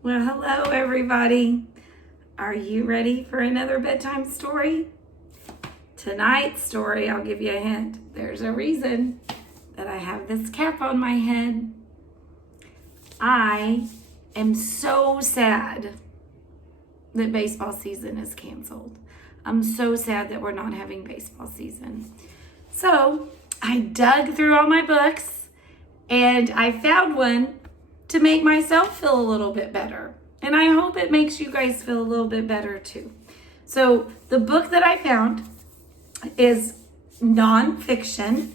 Well, hello everybody. Are you ready for another bedtime story? Tonight's story, I'll give you a hint. There's a reason that I have this cap on my head. I am so sad that baseball season is canceled. I'm so sad that we're not having baseball season. So I dug through all my books and I found one to make myself feel a little bit better. And I hope it makes you guys feel a little bit better too. So the book that I found is nonfiction.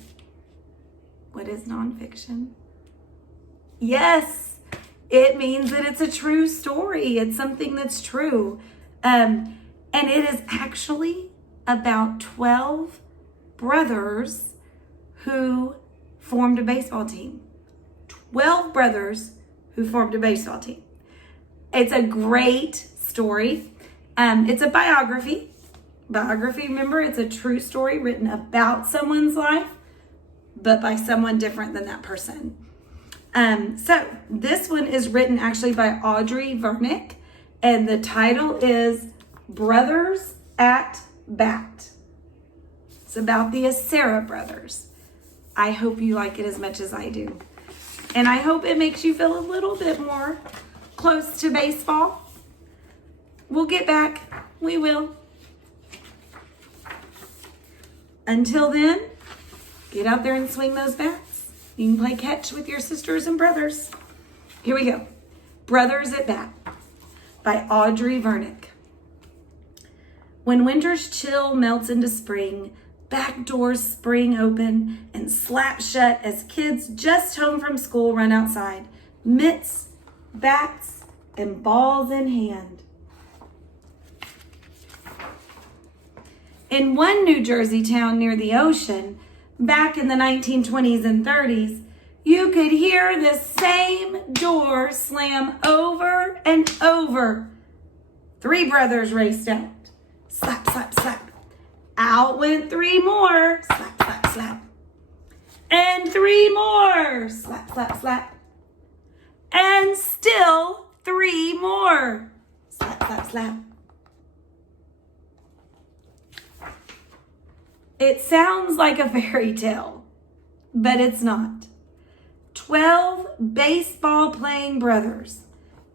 What is nonfiction? Yes, it means that it's a true story. It's something that's true. And it is actually about 12 brothers who formed a baseball team. 12 brothers who formed a baseball team. It's a great story. It's a biography. Remember, it's a true story written about someone's life, but by someone different than that person. So this one is written actually by Audrey Vernick, and the title is Brothers at Bat. It's about the Acera brothers. I hope you like it as much as I do. And I hope it makes you feel a little bit more close to baseball. We'll get back. We will. Until then, get out there and swing those bats. You can play catch with your sisters and brothers. Here we go. Brothers at Bat by Audrey Vernick. When winter's chill melts into spring, back doors spring open and slap shut as kids just home from school run outside, mitts, bats, and balls in hand. In one New Jersey town near the ocean, back in the 1920s and 30s, you could hear the same door slam over and over. 3 brothers raced out. Slap, slap, slap. Out went 3 more. Slap, slap, slap. And 3 more. Slap, slap, slap. And still 3 more. Slap, slap, slap. It sounds like a fairy tale, but it's not. 12 baseball playing brothers,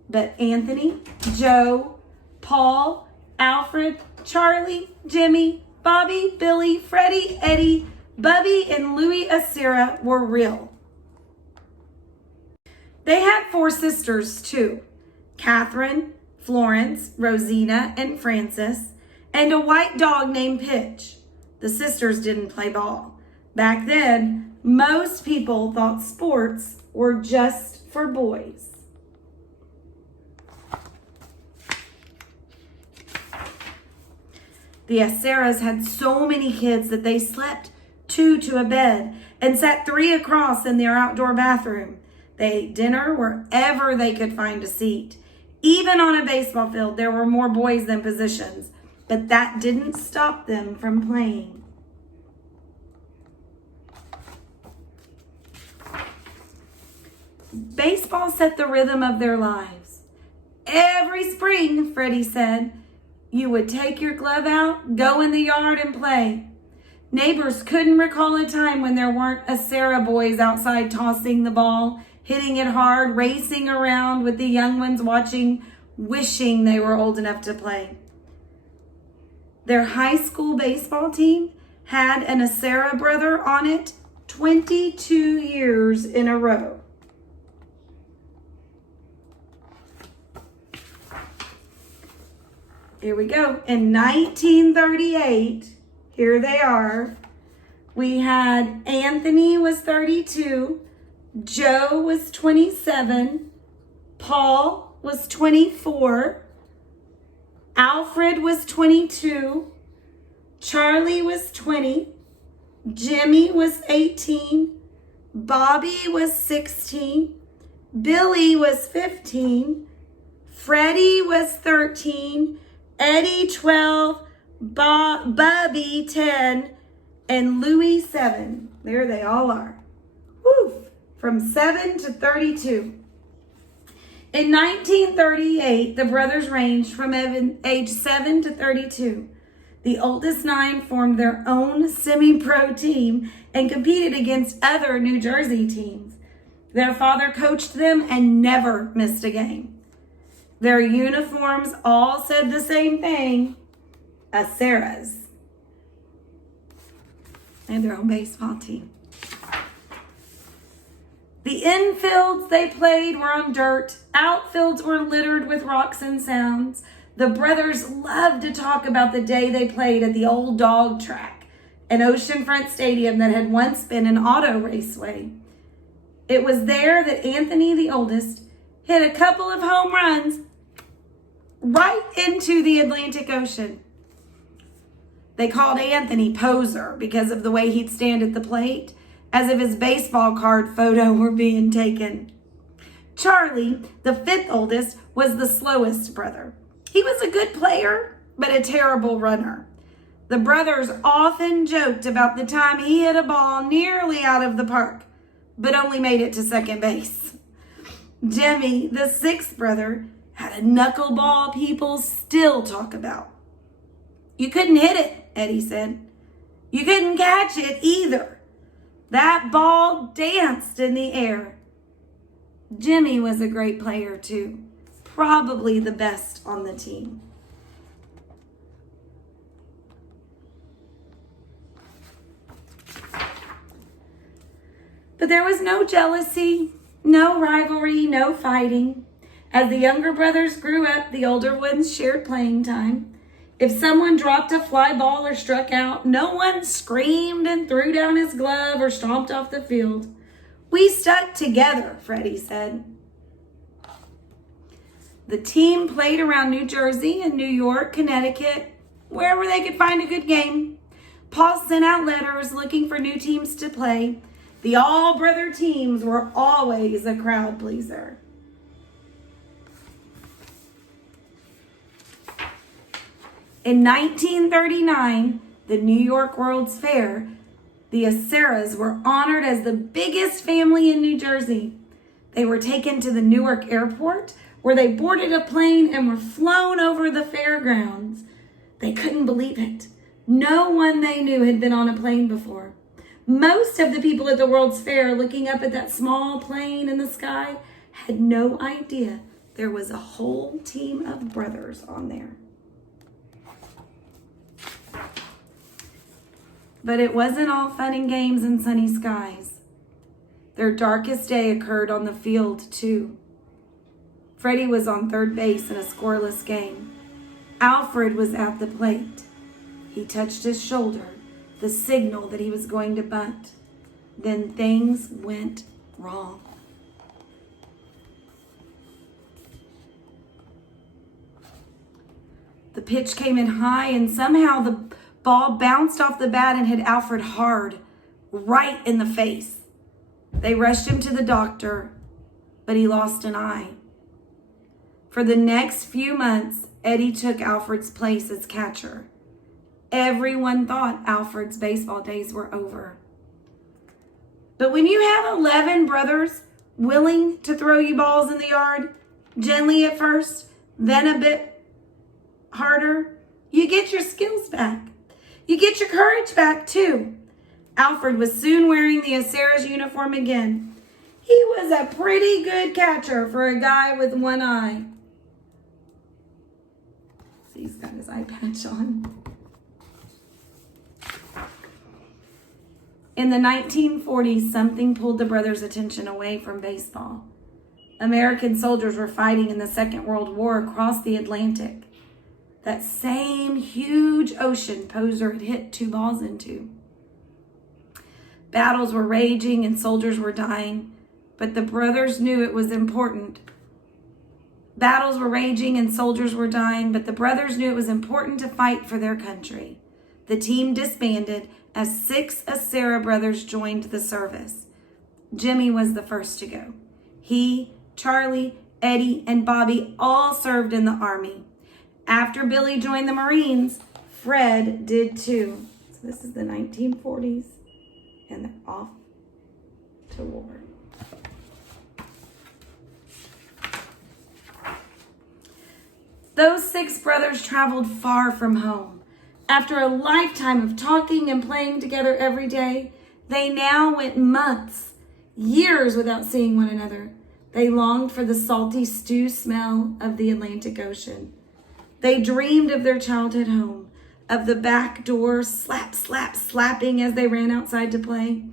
but Anthony, Joe, Paul, Alfred, Charlie, Jimmy, Bobby, Billy, Freddie, Eddie, Bubby, and Louie Acera were real. They had 4 sisters too. Catherine, Florence, Rosina, and Frances, and a white dog named Pitch. The sisters didn't play ball. Back then, most people thought sports were just for boys. The Aceras had so many kids that they slept 2 to a bed and sat 3 across in their outdoor bathroom. They ate dinner wherever they could find a seat. Even on a baseball field, there were more boys than positions, but that didn't stop them from playing. Baseball set the rhythm of their lives. Every spring, Freddie said, you would take your glove out, go in the yard, and play. Neighbors couldn't recall a time when there weren't Acera boys outside tossing the ball, hitting it hard, racing around with the young ones watching, wishing they were old enough to play. Their high school baseball team had an Acera brother on it 22 years in a row. Here we go. In 1938, here they are. We had Anthony was 32, Joe was 27, Paul was 24, Alfred was 22, Charlie was 20, Jimmy was 18, Bobby was 16, Billy was 15, Freddie was 13, Eddie 12, Bubby 10, and Louie 7. There they all are. Woo! From 7 to 32. In 1938, the brothers ranged from age 7 to 32. The oldest 9 formed their own semi-pro team and competed against other New Jersey teams. Their father coached them and never missed a game. Their uniforms all said the same thing, Aceras. They had their own baseball team. The infields they played were on dirt. Outfields were littered with rocks and sounds. The brothers loved to talk about the day they played at the old dog track, an oceanfront stadium that had once been an auto raceway. It was there that Anthony, the oldest, hit a couple of home runs right into the Atlantic Ocean. They called Anthony Poser because of the way he'd stand at the plate, as if his baseball card photo were being taken. Charlie, the 5th oldest, was the slowest brother. He was a good player, but a terrible runner. The brothers often joked about the time he hit a ball nearly out of the park, but only made it to second base. Jimmy, the 6th brother, had a knuckleball people still talk about. You couldn't hit it, Eddie said. You couldn't catch it either. That ball danced in the air. Jimmy was a great player too, probably the best on the team. But there was no jealousy, no rivalry, no fighting. As the younger brothers grew up, the older ones shared playing time. If someone dropped a fly ball or struck out, no one screamed and threw down his glove or stomped off the field. We stuck together, Freddie said. The team played around New Jersey and New York, Connecticut, wherever they could find a good game. Paul sent out letters looking for new teams to play. The all-brother teams were always a crowd pleaser. In 1939, the New York World's Fair, the Aceras were honored as the biggest family in New Jersey. They were taken to the Newark airport, where they boarded a plane and were flown over the fairgrounds. They couldn't believe it. No one they knew had been on a plane before. Most of the people at the World's Fair, looking up at that small plane in the sky, had no idea there was a whole team of brothers on there. But it wasn't all fun and games and sunny skies. Their darkest day occurred on the field, too. Freddie was on third base in a scoreless game. Alfred was at the plate. He touched his shoulder, the signal that he was going to bunt. Then things went wrong. The pitch came in high, and somehow the ball bounced off the bat and hit Alfred hard, right in the face. They rushed him to the doctor, but he lost an eye. For the next few months, Eddie took Alfred's place as catcher. Everyone thought Alfred's baseball days were over. But when you have 11 brothers willing to throw you balls in the yard, gently at first, then a bit harder, you get your skills back. You get your courage back too. Alfred was soon wearing the Aceras uniform again. He was a pretty good catcher for a guy with one eye. See, he's got his eye patch on. In the 1940s, something pulled the brothers' attention away from baseball. American soldiers were fighting in the Second World War across the Atlantic. That same huge ocean Poser had hit 2 balls into. Battles were raging and soldiers were dying, but the brothers knew it was important. Battles were raging and soldiers were dying, but the brothers knew it was important to fight for their country. The team disbanded as 6 Acera brothers joined the service. Jimmy was the first to go. He, Charlie, Eddie, and Bobby all served in the Army. After Billy joined the Marines, Fred did too. So this is the 1940s, and they're off to war. Those 6 brothers traveled far from home. After a lifetime of talking and playing together every day, they now went months, years without seeing one another. They longed for the salty stew smell of the Atlantic Ocean. They dreamed of their childhood home, of the back door slap, slap, slapping as they ran outside to play,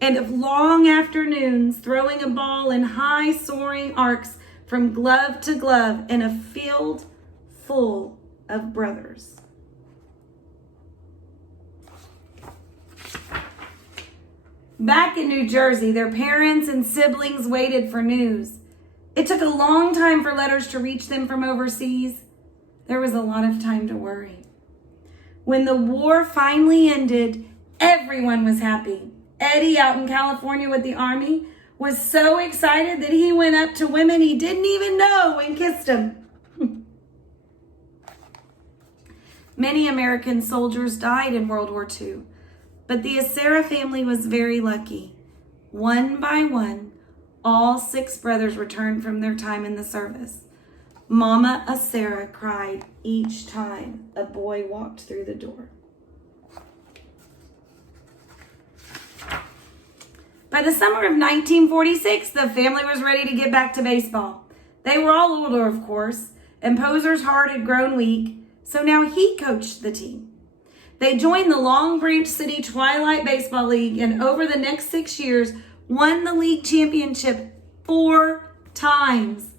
and of long afternoons throwing a ball in high soaring arcs from glove to glove in a field full of brothers. Back in New Jersey, their parents and siblings waited for news. It took a long time for letters to reach them from overseas. There was a lot of time to worry. When the war finally ended, everyone was happy. Eddie, out in California with the Army, was so excited that he went up to women he didn't even know and kissed them. Many American soldiers died in World War II, but the Asera family was very lucky. One by one, all 6 brothers returned from their time in the service. Mama Asera cried each time a boy walked through the door. By the summer of 1946, the family was ready to get back to baseball. They were all older, of course, and Poser's heart had grown weak, so now he coached the team. They joined the Long Branch City Twilight Baseball League, and over the next 6 years, won the league championship 4 times.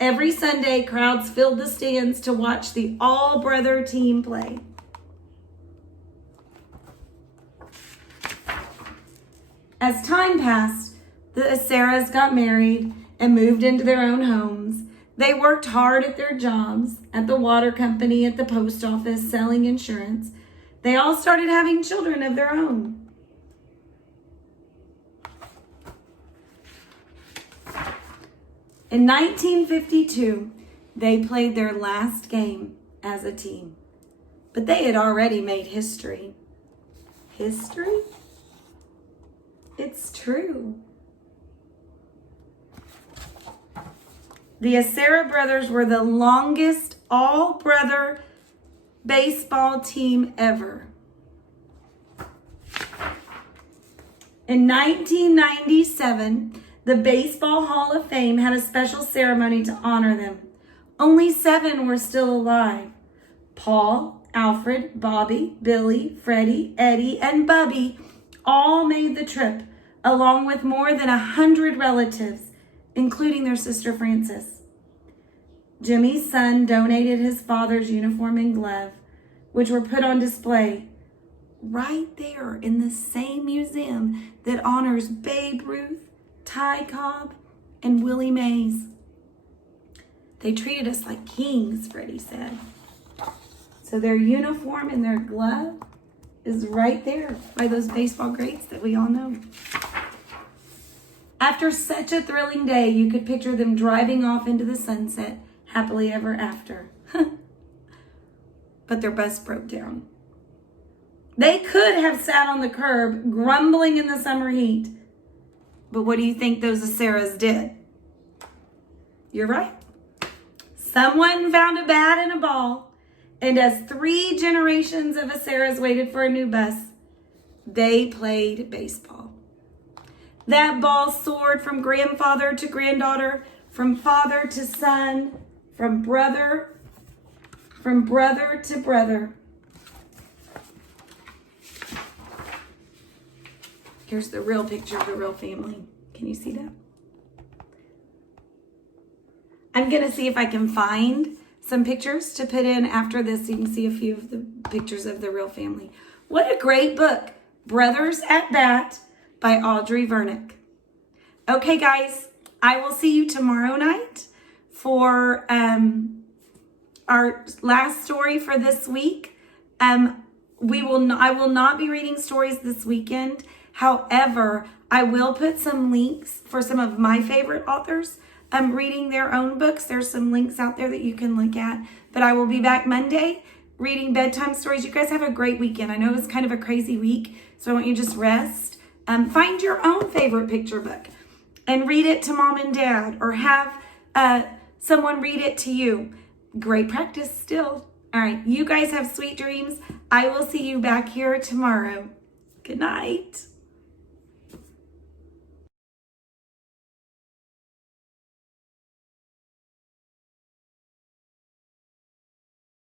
Every Sunday, crowds filled the stands to watch the all-brother team play. As time passed, the Aseras got married and moved into their own homes. They worked hard at their jobs, at the water company, at the post office, selling insurance. They all started having children of their own. In 1952, they played their last game as a team, but they had already made history. History? It's true. The Asera brothers were the longest all-brother baseball team ever. In 1997, the Baseball Hall of Fame had a special ceremony to honor them. Only 7 were still alive. Paul, Alfred, Bobby, Billy, Freddie, Eddie, and Bubby all made the trip, along with more than 100 relatives, including their sister Frances. Jimmy's son donated his father's uniform and glove, which were put on display right there in the same museum that honors Babe Ruth, Ty Cobb, and Willie Mays. They treated us like kings, Freddie said. So their uniform and their glove is right there by those baseball greats that we all know. After such a thrilling day, you could picture them driving off into the sunset, happily ever after. But their bus broke down. They could have sat on the curb, grumbling in the summer heat. But what do you think those Aseras did? You're right. Someone found a bat and a ball, and as 3 generations of Aseras waited for a new bus, they played baseball. That ball soared from grandfather to granddaughter, from father to son, from brother to brother. Here's the real picture of the real family. Can you see that? I'm going to see if I can find some pictures to put in after this so you can see a few of the pictures of the real family. What a great book. Brothers at Bat by Audrey Vernick. Okay, guys, I will see you tomorrow night for our last story for this week. I will not be reading stories this weekend. However, I will put some links for some of my favorite authors reading their own books. There's some links out there that you can look at. But I will be back Monday reading bedtime stories. You guys have a great weekend. I know it's kind of a crazy week, so I want you to just rest. Find your own favorite picture book and read it to mom and dad, or have someone read it to you. great practice still. All right, you guys have sweet dreams. I will see you back here tomorrow. Good night.